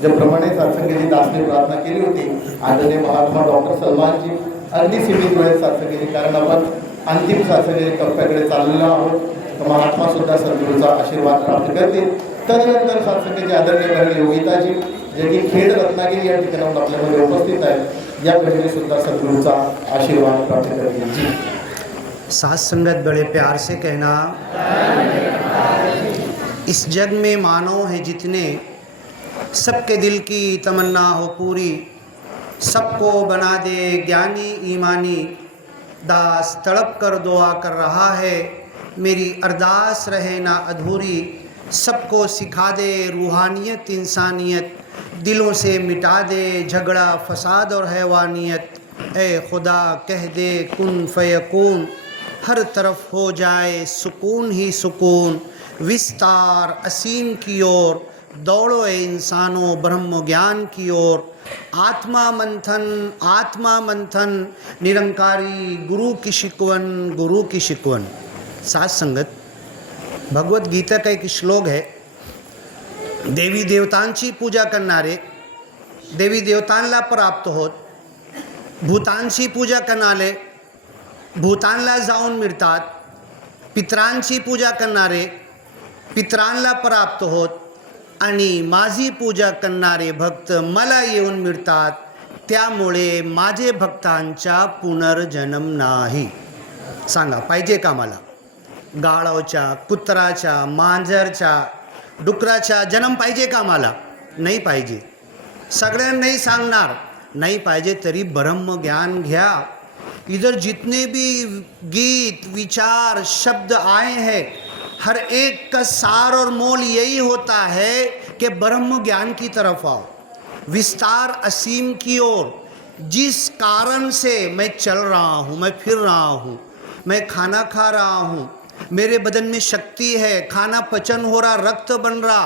ज्याप्रमाणे सात्संगीची दासने प्रार्थना केली होती, आदरणीय महात्मा डॉक्टर सलमानजी अगदी सीमित वेळेत सात्संग केली, कारण आपण अंतिम सात्संगी टप्प्याकडे चाललेलो आहोत. महात्मा सुद्धा सद्गुरूचा आशीर्वाद प्राप्त करतील. तदनंतर सात्संगीचे आदरणीय बहिणी योगिताजी जे की खेड रत्नागिरी या ठिकाणाहून आपल्यामध्ये उपस्थित आहेत, या बहिणी सुद्धा सद्गुरूचा आशीर्वाद प्राप्त करतील. जी साथ संगत बड़े प्यार से कहना, इस जग में मानव है जितने, सबके दिल की तमन्ना हो पूरी, सबको बना दे ज्ञानी ईमानी, दास तड़प कर दुआ कर रहा है, मेरी अरदास रहे ना अधूरी, सबको सिखा दे रूहानियत इंसानियत, दिलों से मिटा दे झगड़ा फसाद और हैवानियत, ए खुदा कह दे कुन फयकून, हर तरफ हो जाए सुकून ही सुकून, विस्तार असीम की ओर दौड़ो ए इंसानों ब्रह्म ज्ञान की ओर, आत्मा मंथन निरंकारी गुरु की शिकवन. साथ संगत, भगवत गीता का एक श्लोक है, देवी देवतांची पूजा करणारे देवी देवतांना प्राप्त होत, भूतांची पूजा करणारे भूतांना जाऊन मिळतात, पितरांची पूजा करणारे पितरांना प्राप्त होत आणि माझी पूजा करणारे भक्त मला येऊन मिळतात. त्यामुळे माझे भक्तांचा पुनर्जन्म नाही. सांगा पाहिजे का मला? गाढवाच्या, कुत्राच्या, मांजरच्या, डुकराचा जन्म पाहिजे का मला? नाही पाहिजे. सगळ्यांनाही सांगणार नाही पाहिजे तरी ब्रह्मज्ञान घ्या. इधर जितने भी गीत विचार शब्द आए हैं, हर एक का सार और मोल यही होता है कि ब्रह्म ज्ञान की तरफ आओ, विस्तार असीम की ओर. जिस कारण से मैं चल रहा हूँ, मैं फिर रहा हूँ, मैं खाना खा रहा हूँ, मेरे बदन में शक्ति है, खाना पचन हो रहा, रक्त बन रहा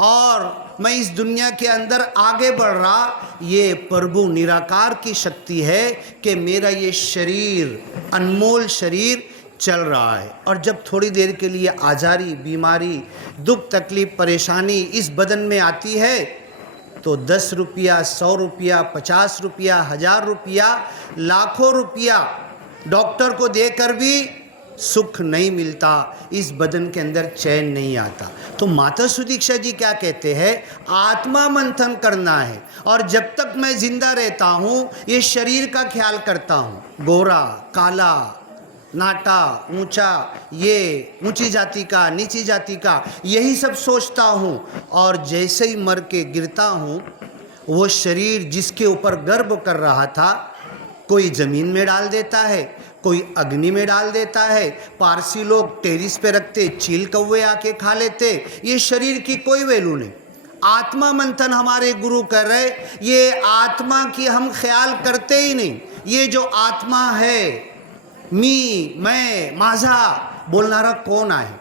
और मैं इस दुनिया के अंदर आगे बढ़ रहा, ये प्रभु निराकार की शक्ति है कि मेरा ये शरीर, अनमोल शरीर चल रहा है. और जब थोड़ी देर के लिए आजारी, बीमारी, दुख, तकलीफ, परेशानी इस बदन में आती है तो 10 रुपया, 100 रुपया, 50 रुपया, 1000 रुपया, लाखों रुपया डॉक्टर को देकर भी सुख नहीं मिलता, इस बदन के अंदर चैन नहीं आता. तो माता सुदीक्षा जी क्या कहते हैं? आत्मा मंथन करना है और जब तक मैं जिंदा रहता हूँ ये शरीर का ख्याल करता हूँ. गोरा, काला, नाटा, ऊंचा, ये ऊंची जाति का, नीची जाति का, यही सब सोचता हूँ. और जैसे ही मर के गिरता हूँ, वो शरीर जिसके ऊपर गर्व कर रहा था, कोई ज़मीन में डाल देता है, कोई अग्नि में डाल देता है. पारसी लोग टेरिस पे रखते, चील कौवे आके खा लेते. ये शरीर की कोई वैल्यू नहीं. आत्मा मंथन हमारे गुरु कर रहे, ये आत्मा की हम ख्याल करते ही नहीं. ये जो आत्मा है, मी, मैं, माझा बोलणारा कौन आहे?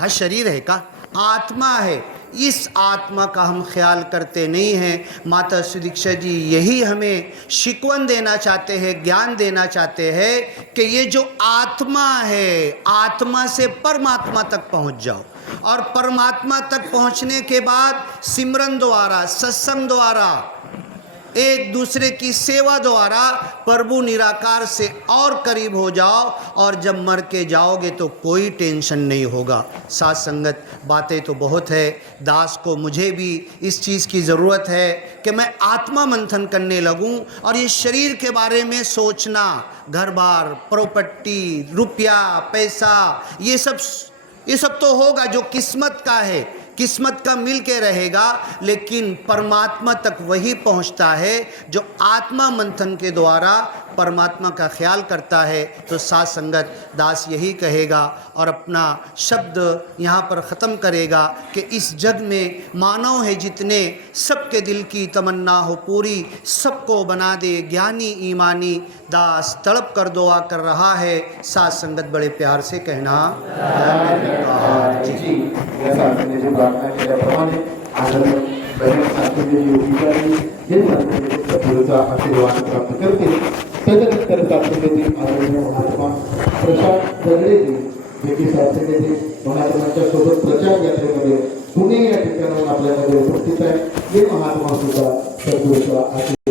हा शरीर है का? आत्मा है. इस आत्मा का हम ख्याल करते नहीं हैं. माता सुदीक्षा जी यही हमें शिकवन देना चाहते हैं, ज्ञान देना चाहते हैं कि ये जो आत्मा है, आत्मा से परमात्मा तक पहुंच जाओ. और परमात्मा तक पहुंचने के बाद सिमरन द्वारा, सत्संग द्वारा, एक दूसरे की सेवा द्वारा प्रभु निराकार से और करीब हो जाओ. और जब मर के जाओगे तो कोई टेंशन नहीं होगा. साथ संगत बातें तो बहुत है. दास को, मुझे भी इस चीज़ की ज़रूरत है कि मैं आत्मा मंथन करने लगूं और ये शरीर के बारे में सोचना, घर बार, प्रॉपर्टी, रुपया, पैसा, ये सब तो होगा जो किस्मत का है, किस्मत का मिल के रहेगा. लेकिन परमात्मा तक वही पहुंचता है जो आत्मा मंथन के द्वारा परमात्मा का ख्याल करता है. तो साथ संगत दास यही कहेगा और अपना शब्द यहाँ पर ख़त्म करेगा कि इस जग में मानव है जितने, सबके दिल की तमन्ना हो पूरी, सबको बना दे ज्ञानी ईमानी. दास तड़प कर दुआ कर रहा है. साथ संगत बड़े प्यार से कहना जी. या साथीने जी प्रार्थना केल्याप्रमाणे आनंद बहीण साथीने जी उभी हे साथीने सद्गुरूचा आशीर्वाद प्राप्त करतील. तदनंतर साथीने आदरणीय महात्मा प्रशांत दगडेजी जे की साथीने महात्माच्या सोबत प्रचार यात्रेमध्ये पुणे या ठिकाणाहून आपल्यामध्ये उपस्थित आहे. हे महात्मा सुद्धा सद्गुरूचा आशीर्वाद